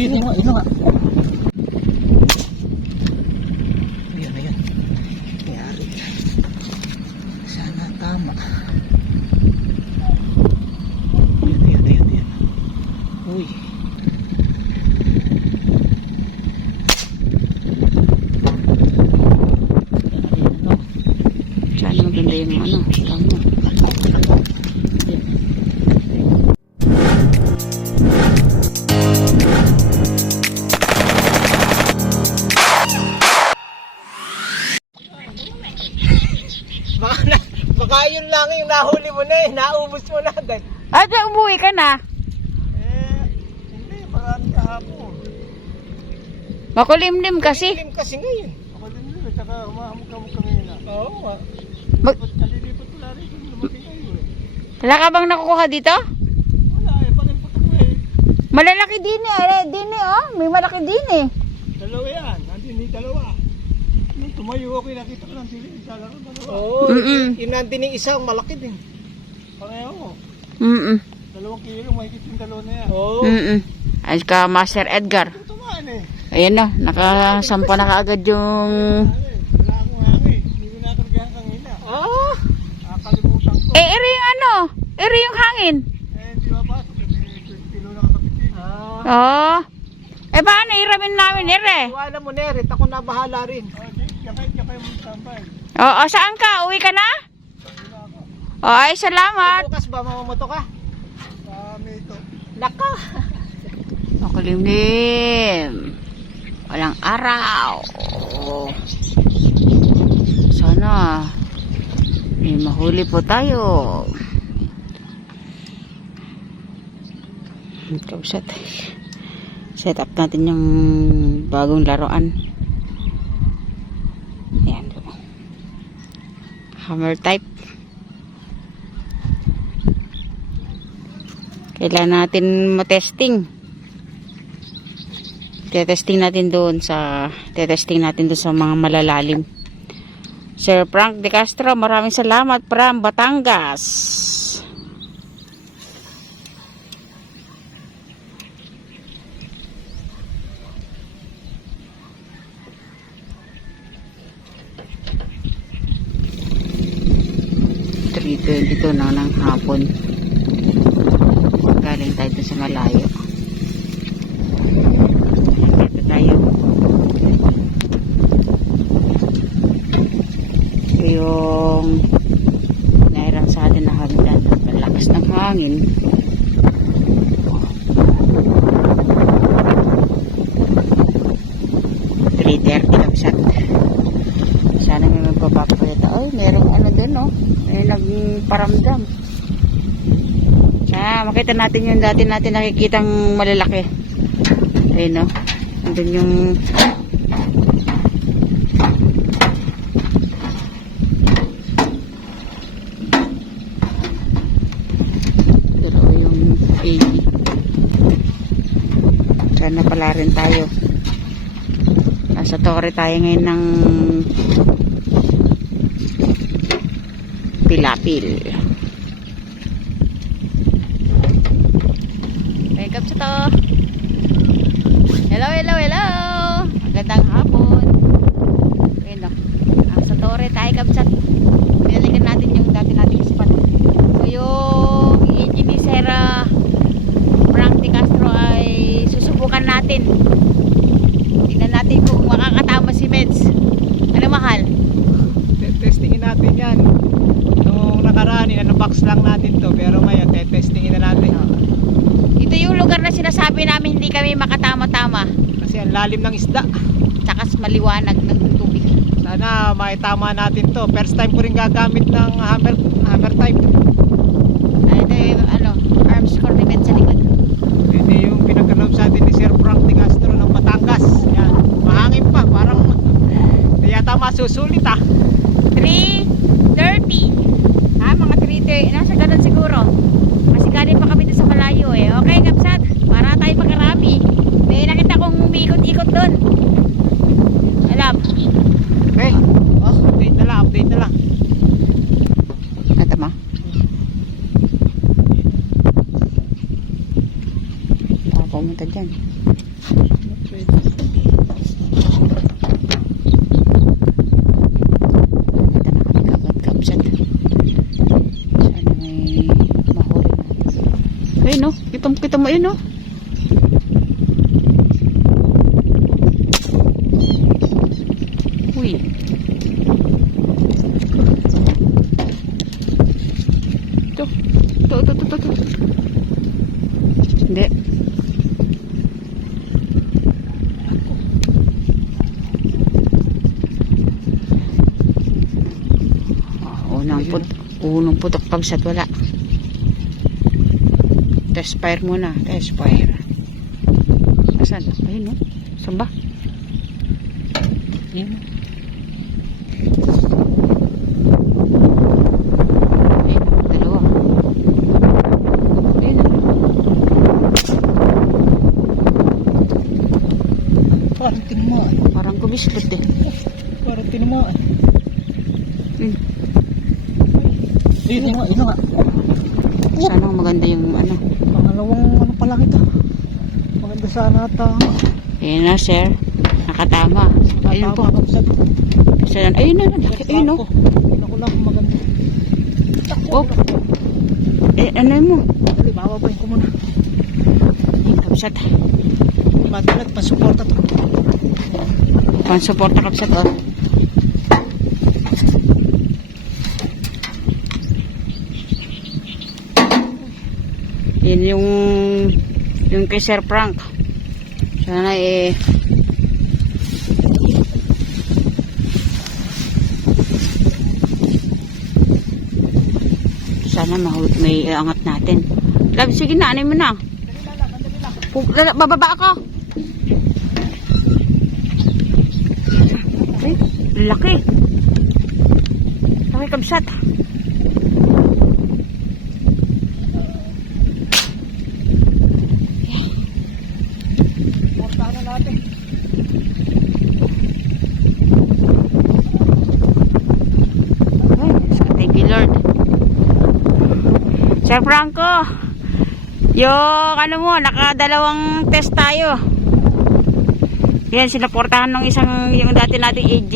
Ito nga. Ayan. Nangyari. Sana tama. Ayan. Uy. Sana maganda yung tama. Baka yun lang yung nahuli mo na naubos mo na agad. At umuwi ka na? Hindi, maraming kahapon. Makulimlim kasi. Makulimlim kasi ngayon. Makulimlim, at saka umahamog-hamog kami na. Oo nga. Kalilipat ko lang rin kung lumating kayo Wala ka bang nakukuha dito? Wala pag-input ko Malalaki din may malaki din Dalawa yan, hindi dalawa. Nung tumayo ako, nakita ko lang sila, isa lang ang dalawa. Oo, inandin yung isang malaki din. Pareho mo. 2 kilo, mahigit yung dalawa na yan. Oo. Ay ka, Master Edgar. Tumaan Ayan na, nakasampa na kaagad yung... Wala akong hangin, hindi ko nakargahan kanina. Nakakalimutan ko. ere yung ere yung hangin. Hindi mapasok, 20 kilo na kakapitin. Paano iramin namin ere? Wala mo Nerit, ako na bahala rin. Yakay mo tambay. Saan ka? Uwi ka na? Ay, salamat. Bukas ba mamamoto ka? Ito. Naka! Makulimlim. Walang araw. Sana may mahuli po tayo. Set up natin yung bagong laruan. Ayan. Hammer type. Kailangan natin matesting. Tetesting natin doon sa mga malalalim. Sir Frank De Castro, maraming salamat from Batangas. Dito na ng hapon. Galing tayo sa malayo. Dito tayo. Ito yung nairang sa atin na hagdan. Malakas ng hangin. Kapsat. Sana may magpapapalita. Ay, merong dun may nagparamdam. Makita natin yung dati natin nakikitang malalaki. Ayun andun yung dalawa yung baby. Sana pala rin tayo. Nasa tore tayo ngayon ng pilapil. Wake up sa to. Hello. Magandang hapon. Ayun sa tore tayo kapsat. Pinalikan natin yung dati nating spot. So yung engine ni Sera Frank De Castro ay susubukan natin. Tingnan natin kung makakatama si Meds. Ano mahal? Testingin natin yan. Nung nakaraan, box lang natin to. Pero ngayon, testingin na natin. Ito yung lugar na sinasabi namin hindi kami makatama-tama. Kasi ang lalim ng isda. Tsaka maliwanag ng tubig. Sana maitama natin to. First time ko rin gagamit ng hammer type. Ito yung arms coordinate sa likod. Ito yung pinagkalob sa atin ni Sir Frank De Castro ng Batangas. Yan. Mahangin pa. Parang hindi yata masusulit 3:30. Mga 3:30. Nasa ganun siguro. Kasi galing pa kami doon sa malayo Okay, kapsat. Para tayo makarami. May nakita kong umiikot-ikot doon. Alam. Okay. Update na lang. Ito ma. Pumunta dyan. Ayun, oh. Uy. Ito. Ito. Hindi. Unang putok kabsat, wala. Test fire muna. Test fire. Asan? Ayun, no? Saan ba? Ayun. Ayun, dalawa. Ayun, no? Parang tinamaan. Parang kumislot eh. Parang tinamaan. Ayun. Yun nga. Sana maganda yung ano. Pangalawang ano pa lang ito. Maganda sana ata. Ayun na, sir. Nakatama. Ayun po. Saan? Ayun na, laki. Ayun, no? Ayun ako lang, maganda. Oh. Eh, ano mo? Dali, bababayin ko muna. Ayun, kabsat. Patulat, pasuporta to. Pansuporta kabsat, oh. Yun yung kay Sir Frank. Sana sana may angat natin. Love, sige na, ano mo na. Bababa ako. Ay, laki. Laki kabsat. Sir Franco, yung ano mo, nakadalawang test tayo. Yan, sinaportahan ng yung dati nating AG.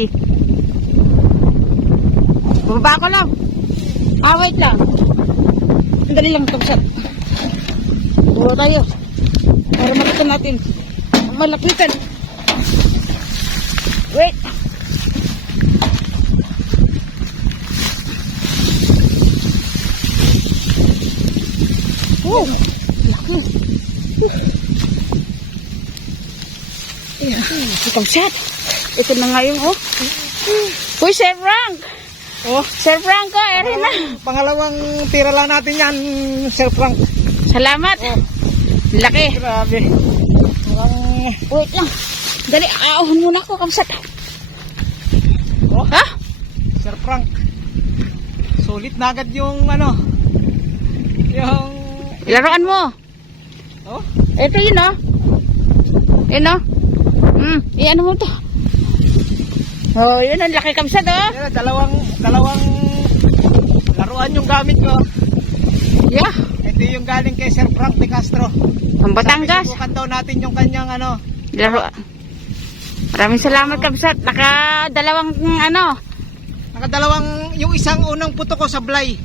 Bumaba ko lang. Wait lang. Sandali lang, kabsat. Bumaba tayo. Para makita natin. Malapitan. Wait. Oh, laki. Si kabsat. Ito na nga yung, oh. Uy, Sir Frank. Oh, Sir Franco, ere na. Pangalawang tira lang natin yan, Sir Frank. Salamat. Oh. Laki. Grabe. Wait lang. Dali, aahon muna ako, kabsat. Oh, Ha? Sir Frank. Sulit na agad yung ano. Yung Ilaruan mo. oh, Ito yun, oh. Yun, oh. Iyan mo to. Oh, yun ang laki kabsat, oh. yeah, dalawang laruan yung gamit ko. Yeah. Ito yung galing kay Sir Frank de Castro. Ang Batangas. Sabi, subukan daw natin yung kanyang ano. Laruan. Maraming salamat, kabsat. Nakadalawang Nakadalawang, yung isang unang puto ko sablay.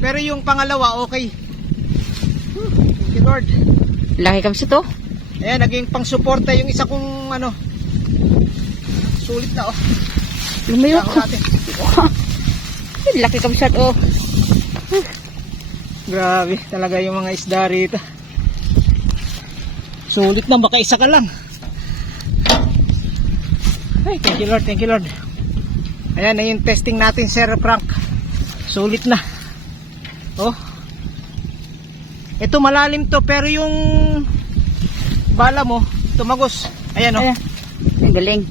Pero yung pangalawa, okay. Thank you, Lord. Laki kabsat, oh. Ayan, naging pang-suporta yung isa kong ano. Sulit na, oh. Lumayo Saka ko. natin. Laki kabsat, oh. Grabe, talaga yung mga isda rito. Sulit na, baka isa ka lang. Ay, thank you, Lord, thank you, Lord. Ayan na yung testing natin, Sir Frank. Sulit na. Oh. Ito malalim to, pero yung bala mo, tumagos. Ayan, oh. Ayan. Ang galing.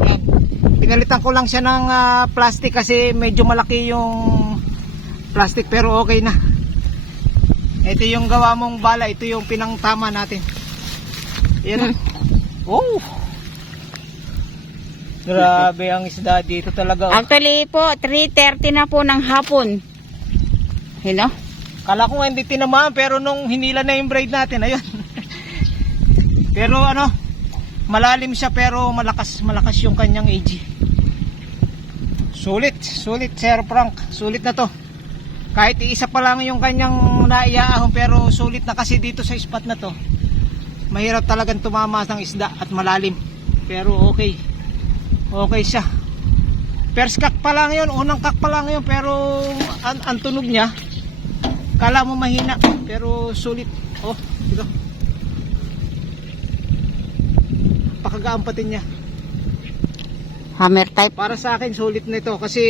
Ayan. Pinalitan ko lang siya ng plastic kasi medyo malaki yung plastic, pero okay na. Ito yung gawa mong bala, ito yung pinangtama natin. Ayan. Oh. Grabe ang isda dito talaga. Actually po, 3:30 na po ng hapon. Yun, oh. Kala ko nga hindi tinamaan, pero nung hinila na yung braid natin, ayun. Pero ano, malalim siya pero malakas yung kanyang AG. Sulit Sir Frank, sulit na to. Kahit iisa pa lang yung kanyang na iaahon pero sulit na kasi dito sa spot na to. Mahirap talagang tumama ng isda at malalim. Pero okay. Okay siya. First kak pa lang yun, unang kak pa lang yun, pero ang tunog niya, kala mo mahina, pero sulit. Oh, ito. Pakagaan patin niya. Hammer type. Para sa akin, sulit na ito kasi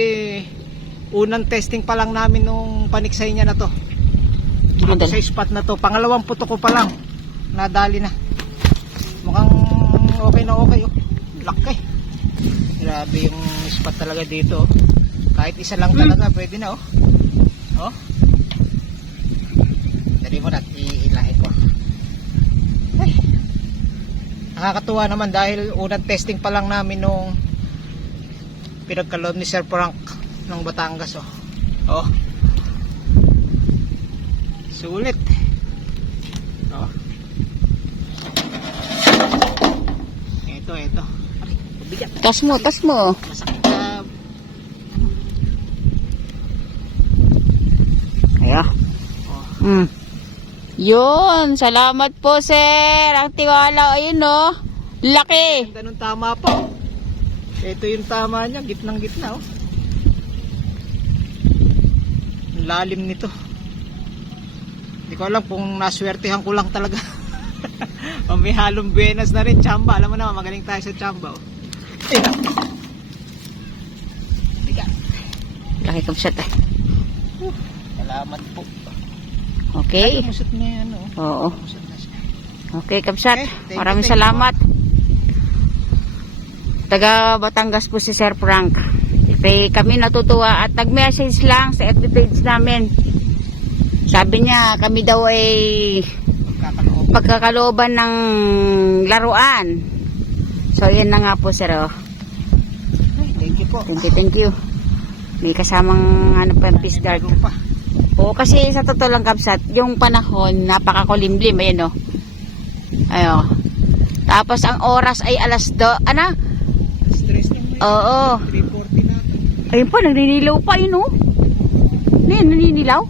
unang testing pa lang namin nung paniksay niya na to. Dito sa spot na to. Pangalawang puto ko pa lang. Nadali na. Mukhang okay na okay. Oh. Laki. Grabe yung spot talaga dito. Kahit isa lang talaga, pwede na. Oh. Dali mo na, iilahin ko. Ay. Nakakatuwa naman dahil unang testing pa lang namin nung pinagkaloob ni Sir Frank ng Batangas. Oh. Sulit. Oh. Ito. Aray, mabigat. Tas mo. Masakit na. Ayan. Oh. Yun, salamat po sir. Ang tiwala, ayun no. Laki. Ganda nung tama pa. Oh. Ito yung tama niya, gitnang gitna. Oh. Ang lalim nito. Hindi ko alam kung naswertihan ko lang talaga. O may halong buenas na rin, tsamba. Alam mo naman, magaling tayo sa tsamba. Oh. Bigat. Laki kabsat eh. Salamat po. Okay. Ay, musot na yan. Oh. Oo. Musot na siya. Okay, kabsat. Okay, thank you, Maraming thank you. salamat. Taga Batangas po si Sir Frank. Kami natutuwa at nag-message lang sa FB page namin. Sabi niya, kami daw ay pagkakalooban ng laruan. So, yan na nga po sir. Oh. Thank you po. Thank you. May kasamang ano pa, fish dart. Pa. Oo, kasi sa totoo lang kabsat, yung panahon napakakulimlim, ayun o. Ayo. Tapos ang oras ay alas 2, ano? Stress lang mo. Oo. 3:40 natin. Ayun pa, nagninilaw pa yun o. Naninilaw?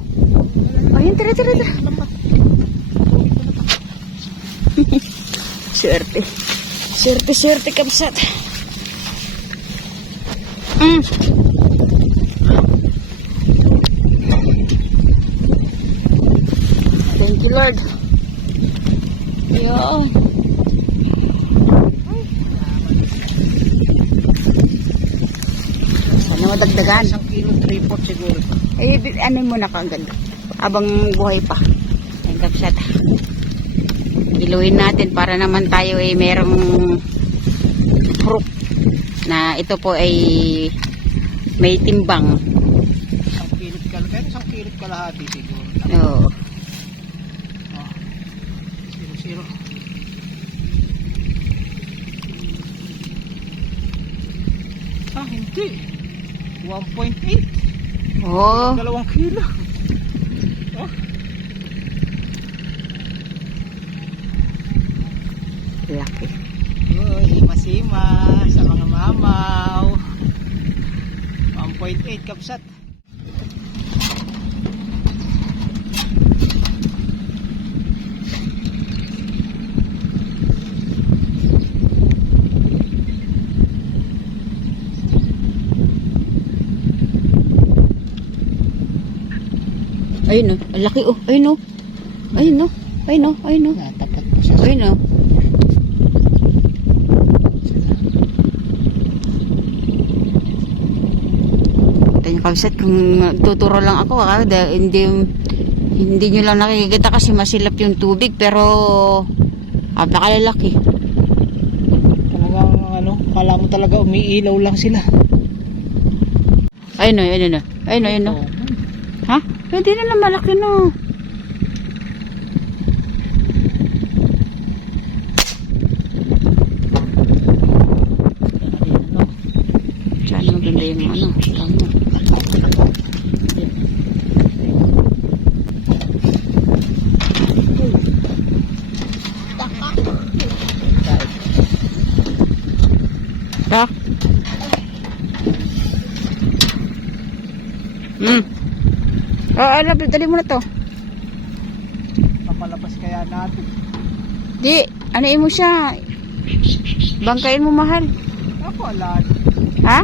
Ayun, tira. Swerte kabsat. Thank you Lord. Yun. Sana madagdagan. 1 kilo 3/4 siguro. Eh, ano muna ka agad. Abang buhay pa. Ayun kapsat. Iluin natin para naman tayo ay merong proof na ito po ay may timbang. 1 kilo pero 1 kilo kalahati siguro. Oo. Oh. 0. Hindi. 1.8. Oo. 2 kilo. Oh. Laki. Uy, masima sa mga mamaw. 1.8 kapsat. Ayun o. Ang laki o. Ayun o. Ayun o. Ayun o. Ayun o. Natapat po siya. Ayun o. Tayo kabsat, kung tuturo lang ako, hindi nyo lang nakikita kasi masilap yung tubig, pero napakalalaki. Talagang kala mo talaga umiilaw lang sila. Ayun o. Ayun o. Ha? Hindi na malaki no. Sana maganda yung ano. Tama. Ha? Dali mo na to. Papalabas kaya natin. Di, anain mo siya. Bangkain mo, mahal. Ako, alaan. Ha?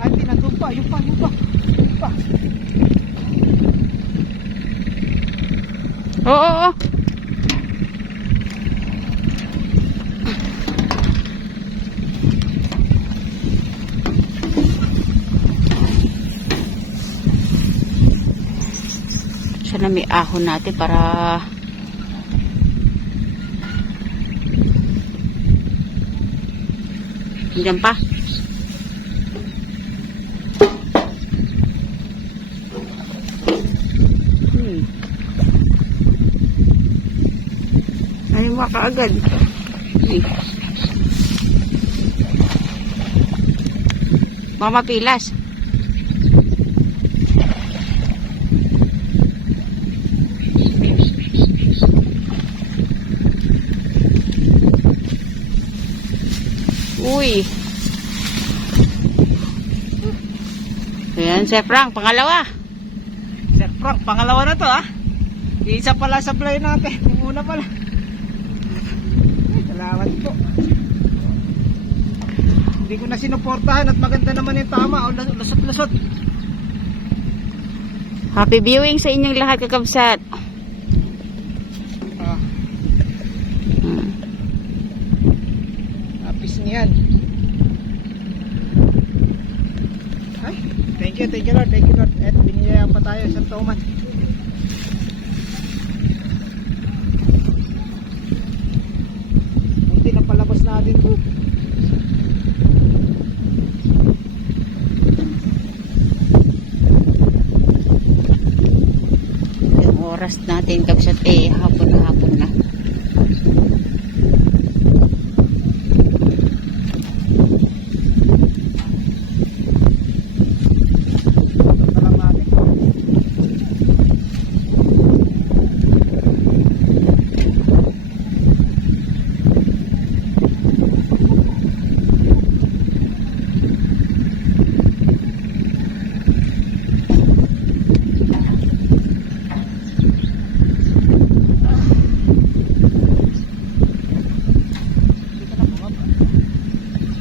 Ay, hindi, nandun pa. Yung pa. Oo. Sana may ahon natin para hanggang pa. Ayaw mo kaagad. Mama pilas. Uy. Ayan, Chef Frank, pangalawa. Sir Frank, pangalawa na to ha. Isa pala sa play natin. Yung una pala. Salamat po. Hindi ko na sinuportahan at maganda naman yung tama. O, lusot-lusot. Happy viewing sa inyong lahat, kakabsat. Ah. Apis niyan. Ay, thank you Lord, At biniyayaan pa tayo sa toman. Buti na palabas natin po. Yung oras natin, kakabsat, hapon na.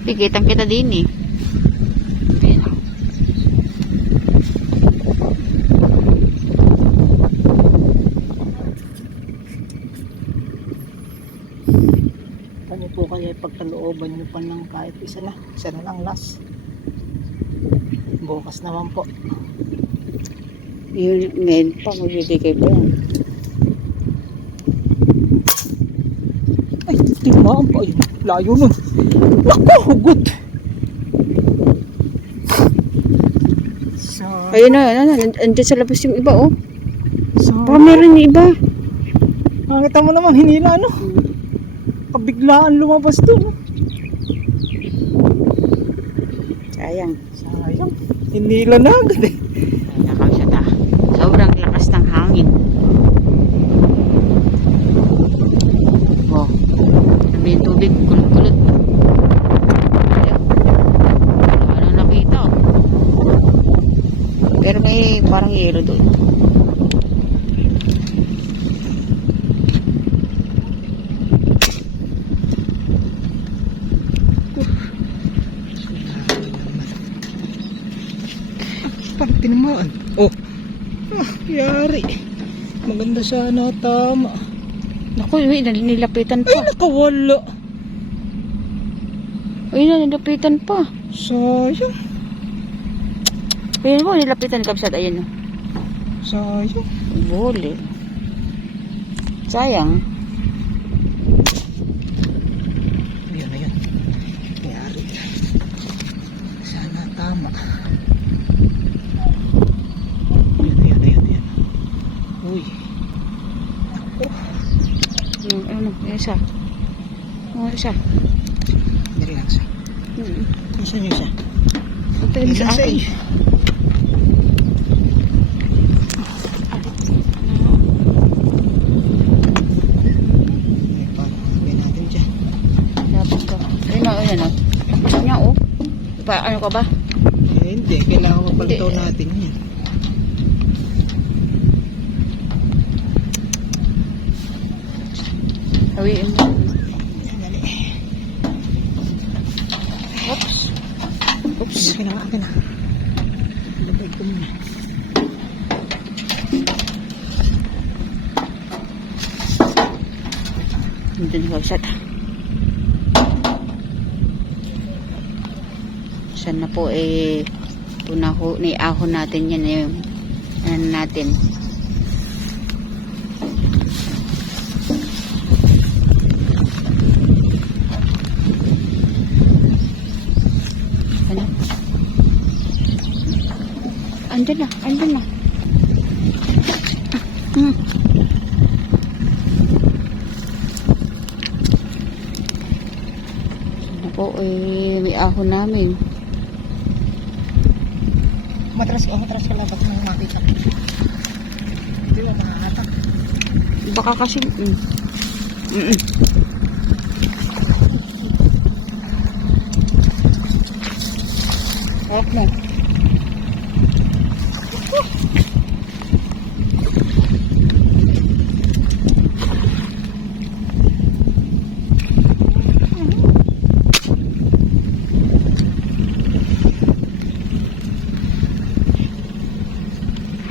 Pigitan kita din eh. Ayan. Kanya po kaya pagkalooban nyo pa ng kahit isa na lang last. Bukas naman po. Yun, ngayon pa, magbibigay pa yan. Ay, timaan pa yun. Layo nun. Naku, hugot. Ayun na, andyan sa labas yung iba, oh. So, Baka meron yung iba. nakita mo naman, hinila, no? Kabiglaan lumabas doon. Sayang. Hinila na agad eh. Nakakasya ta. Sobrang lakas ng hangin. Oh. Sabi yung tubig, kulot-kulot. Ano nakita? Pero may parang yelo doon. Parang tinamaan. Oh. Yari. Maganda sana, tama. Naku, nilapitan Ay, pa. nakawala. Ayun na, nilapitan pa. Sayang. Ayun mo, nilapitan kabsat. Ayun o. Sayang. Buli. Sayang. Ayan. Yari. Sana tama. Ayan. Uy. Ano, isa. Isa. Relax. Nasaan yung isa? Ito yung sa akin. Natin dyan. Dapat ka. Ayun o. Kanya o. Ano ka ba? Hindi, kailangan mapalitaw natin yan. Hawiin mo. Dali. Oops. Oops. Akin na. Labay ko muna. Hindi na kabsat. Sana po niahon natin yan yung ano natin. Ano? Andun na. Sana po may ahon namin. Matras ka lang. Ba't nang makita ko? Hindi mo makahatak. Baka kasi Hawak mo.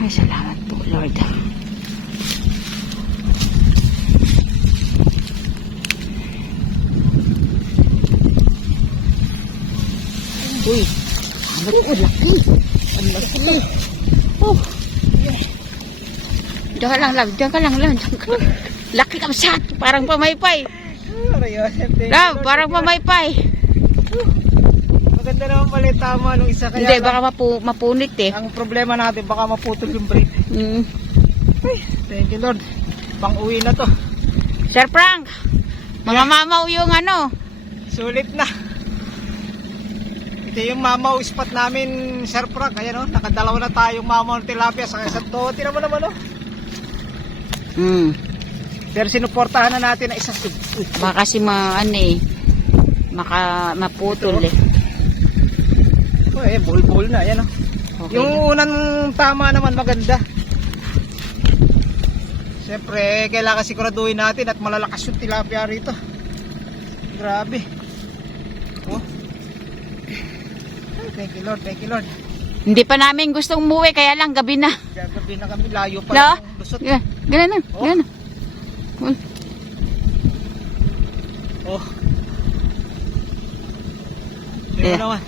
Ay, salamat po, Lord. Uy, ano po, laki. Ang laki. Oh. Diyan ka lang, love. Laki kabsat. Parang pamaypay. Love, parang pamaypay. Maganda naman pala yung tama nung isa. Kaya Hindi, baka mapunit eh. ang problema natin, baka maputol yung brake. Thank you, Lord. Pang uwi na to. Sir Frank, mga mamaw yung ano. Sulit na. Ito yung mamaw spot namin, Sir Frank. Ayan o, nakadalawa na tayong mamaw ng tilapia sa isang tote naman o. Pero sinuportahan na natin na isang Baka kasi maputol eh. Bull na, ayan o. Okay. Yung unang tama naman maganda. Siyempre, kailangan siguraduhin natin at malalakas yung tilapia rito. Grabe. Oh. Thank you, Lord. Hindi pa namin gustong umuwi, kaya lang gabi na. Gabi na kami, layo pa No? lang yung lusot. Ganun na. Oh. Yun naman.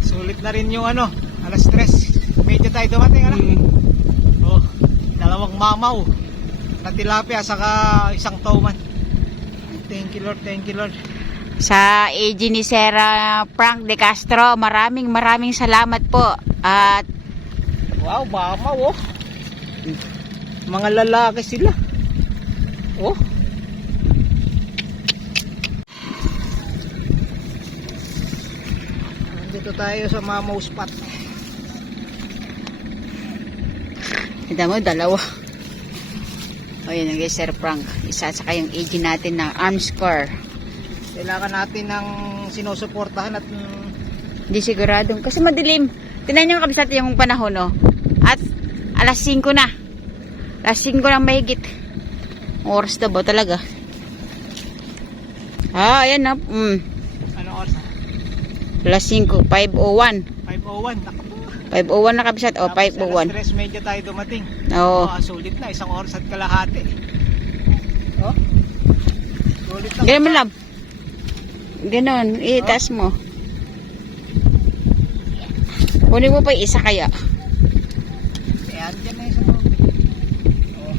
Sulit na rin yung alas 3. Medyo tayo dumating, Oh, dalawang mamaw na tilapia saka isang tauman. Thank you, Lord. Sa AG ni Sarah Frank De Castro, maraming salamat po. At wow, mamaw mga lalaki sila. Oh. Dito tayo sa mamaw spot. kita mo, dalawa. O yun ang Sir Frank. Isa sa kayong AG natin ng Armscore. Kailangan natin ng sinusuportahan at Hindi siguradong. Kasi madilim. Tingnan nyo kabisat yung panahon, no? At alas 5 na. Alas 5 lang mahigit. Oras na ba talaga? Ayan na. Anong oras? Alas 5. 5:01. 5:01. 5:01 na kabisat. O, 5:01. Alas 3 medyo tayo dumating. Oo. Sulit na. 1 oras at kalahati. Oh. Sulit na. Ganun mo lang. Ganon. Itaas mo. Kunin mo pa yung isa kaya. Andyan na yung sa loob. Oh.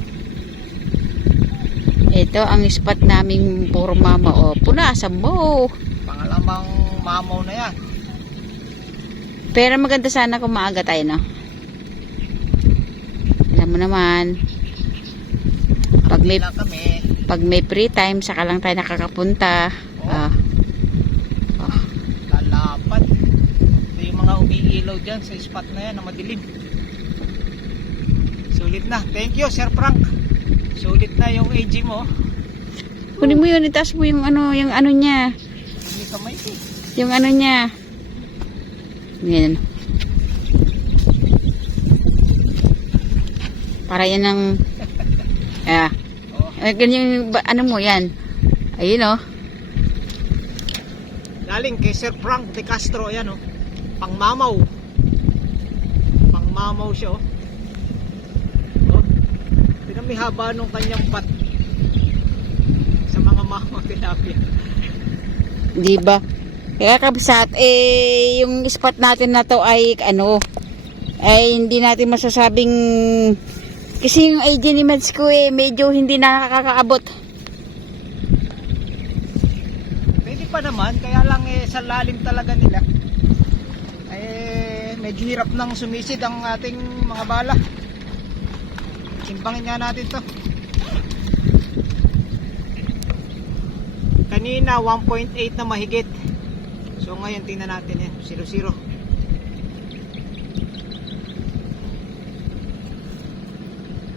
Ito ang spot naming puro mama. O, punasan mo. Pangalamang mamaw na yan. Pero maganda sana kung maaga tayo, no? Alam mo naman, Wala kami. pag may free time, saka lang tayo nakakapunta. Lalapad. Ito yung mga umiilaw dyan sa spot na yan na madilim. Sulit na. Thank you, Sir Frank. Sulit na yung AG mo. Kunin mo yun, itaas mo yung ano niya. Hindi kamay eh. Yung ano niya. Yan. Para yan ng Ganyan, ano mo yan? Ayun oh. Galing kay Sir Frank De Castro, ayan oh. Pangmamaw. Pangmamaw siya oh. Oh. Tingnan may haba nung kanyang pat. Sa mga mamaw tilapia. Di ba? Kaya kabsat, yung spot natin na to ay ano, ay hindi natin masasabing, kasi yung ID ni Mads ko medyo hindi nakakaabot. Pwede pa naman, kaya lang sa lalim talaga nila. Medyo hirap nang sumisid ang ating mga bala. Timbangin nga natin to. Kanina 1.8 na mahigit. So ngayon tingnan natin yan, 0-0.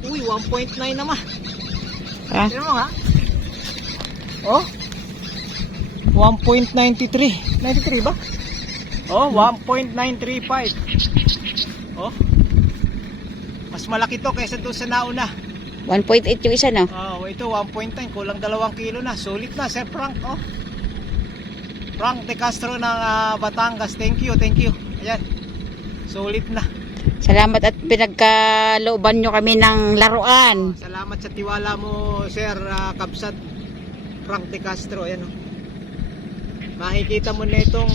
Uy, 1.9 naman. Ha? Tignan mo nga. Oh. 1.93. 93 ba? Oh, 1.935. Oh. Mas malaki to kaysa doon sa nauna. 1.8 yung isa no? Oh, ito 1.9, kulang 2 kilo na. Sulit na, Sir Frank, oh. Frank De Castro ng Batangas. Thank you, thank you. Ayan. Sulit na. Salamat at pinagkalooban nyo kami ng laruan. Salamat sa tiwala mo, Sir Kabsat Frank De Castro. Ayan, oh. Makikita mo na itong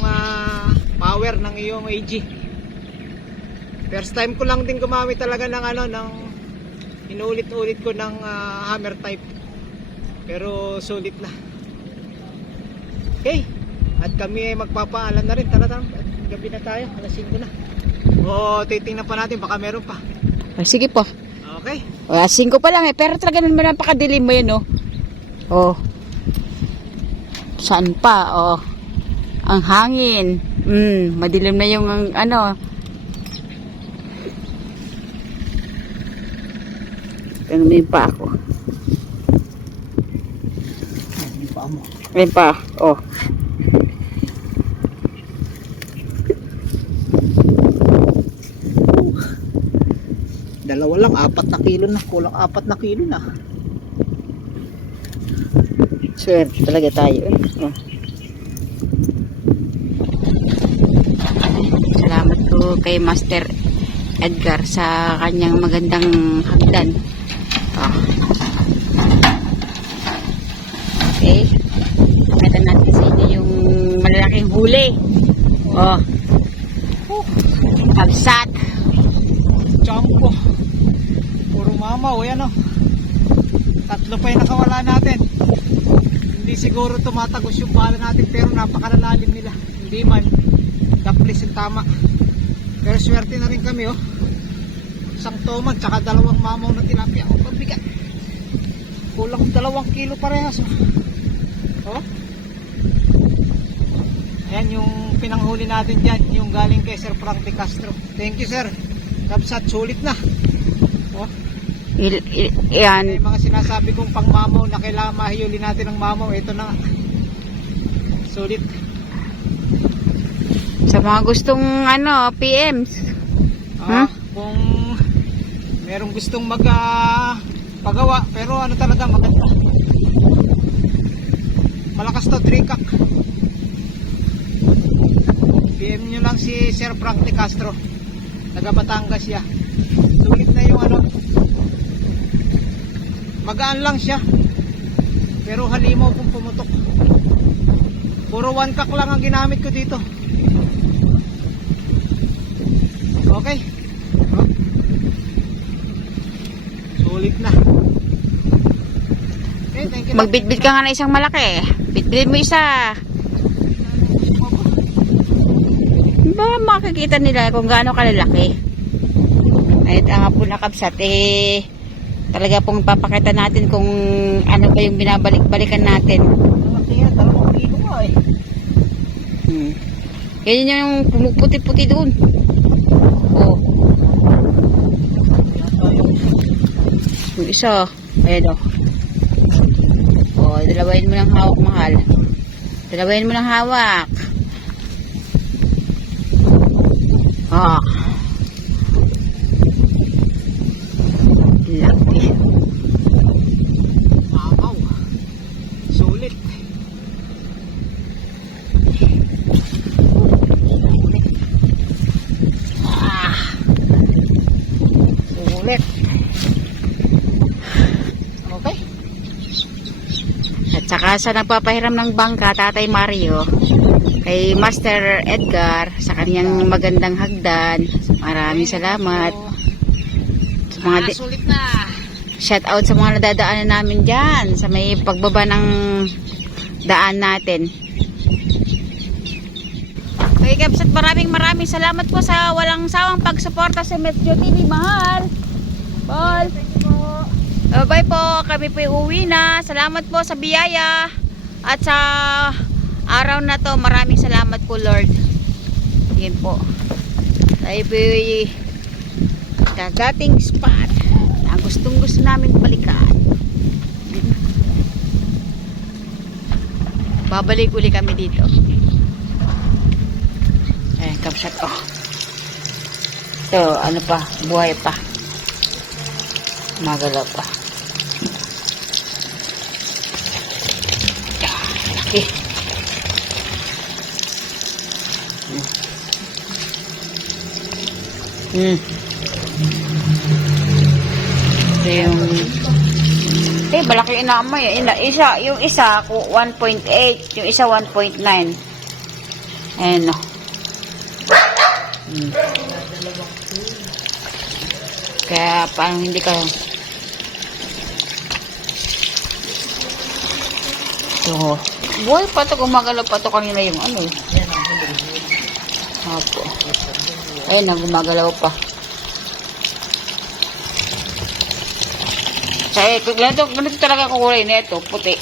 power ng iyong AG. First time ko lang din gumamit talaga ng inuulit-ulit ko ng hammer type. Pero sulit na. Okay. At kami ay magpapaalam na rin. Tara. Gabi na tayo. Alas 5 na. O titingnan pa natin. Baka meron pa. Sige po. Okay. 5 pa lang pero talaga naman napakadilim mo yun oh. Oh. Saan pa? Oh. Ang hangin. Madilim na yung ano. Ano may pa ako? Hindi pa mo. May pa. Oh. Dalawa lang, 4 na kilo na. Kulang 4 na kilo na. Swerte talaga tayo. Oh. Salamat po kay Master Edgar sa kanyang magandang hagdan. Oh. Okay. Pakita natin sa inyo yung malalaking huli. Oh. Kabsat. Jumbo. Puro mamaw. Ayan o. 3 pa yung nakawala natin. Hindi siguro tumatagos yung bala natin pero napakalalalim nila. Hindi man. Daplis yung tama. Pero swerte na rin kami oh. Isang tomag tsaka 2 mamaw na tilapia. O pabigat. Kulang 2 kilo parehas oh. Ayan yung pinanghuli natin dyan. Yung galing kay Sir Frank De Castro. Thank you sir. Kapsat sulit na oh. Yan. May mga sinasabi kong pang mamaw na kailangan mahihuli natin ng mamaw. Ito na nga. Sulit. Sa mga gustong PMs. Kung merong gustong pagawa pero talaga maganda. Malakas to, 3-cock. PM nyo lang si Sir Frank De Castro. Taga Batangas siya. Sulit na yung magaan lang siya. Pero halimaw kung pumutok. Puro 1-cock lang ang ginamit ko dito. Okay. Sulit na. Okay, thank you. Magbitbit ka nga na isang malaki. Bitbitin mo isa. Ba makikita nila kung gaano kalalaki. Ay nga po nakabsat talaga pong papakita natin kung ano ba yung binabalik-balikan natin. Malaki yan, 2 kilo nga Yan yung pumuputi-puti doon. Oh. Yung isa, ayan o. Oh, dalawain mo ng hawak, mahal. Dalawain mo ng hawak. Ah. Laki. Tsaka sa nagpapahiram ng bangka, Tatay Mario, kay Master Edgar, sa kanyang magandang hagdan. Maraming salamat. Sa mga Sulit na. shout out sa mga nadadaanan namin dyan, sa may pagbaba ng daan natin. Okay, Kabsat, maraming salamat po sa walang sawang pagsuporta sa Metro TV, mahal. Ball. Bye po, kami po uwi na. Salamat po sa biyaya at sa araw na to. Maraming salamat po, Lord. Yan po. Tayo po kagating spot na gustong gusto namin balikan. Babalik uli kami dito. Kabsat, oh. Ito, ano pa, buhay pa. Magalaw pa. Laki. Ito yung malaki inamay. Yung isa 1.8, yung isa 1.9. Ayan, no. Kaya parang hindi ka ito. Buhay pa ito, gumagalaw pa ito kanina yung ano eh. Apo. Ayun na, gumagalaw pa. Ganito talaga kulay na ito, puti.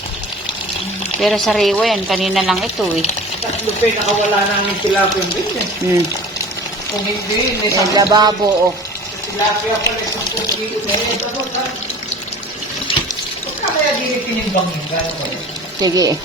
Pero sariwa yan, kanina lang ito eh. Lupay, nakawala na ng tilapia din eh. Kung hindi, Yung lababo, oh. tilapia pala sa kilo na yun. Kaya din itinimbang yung gano'n. Sige.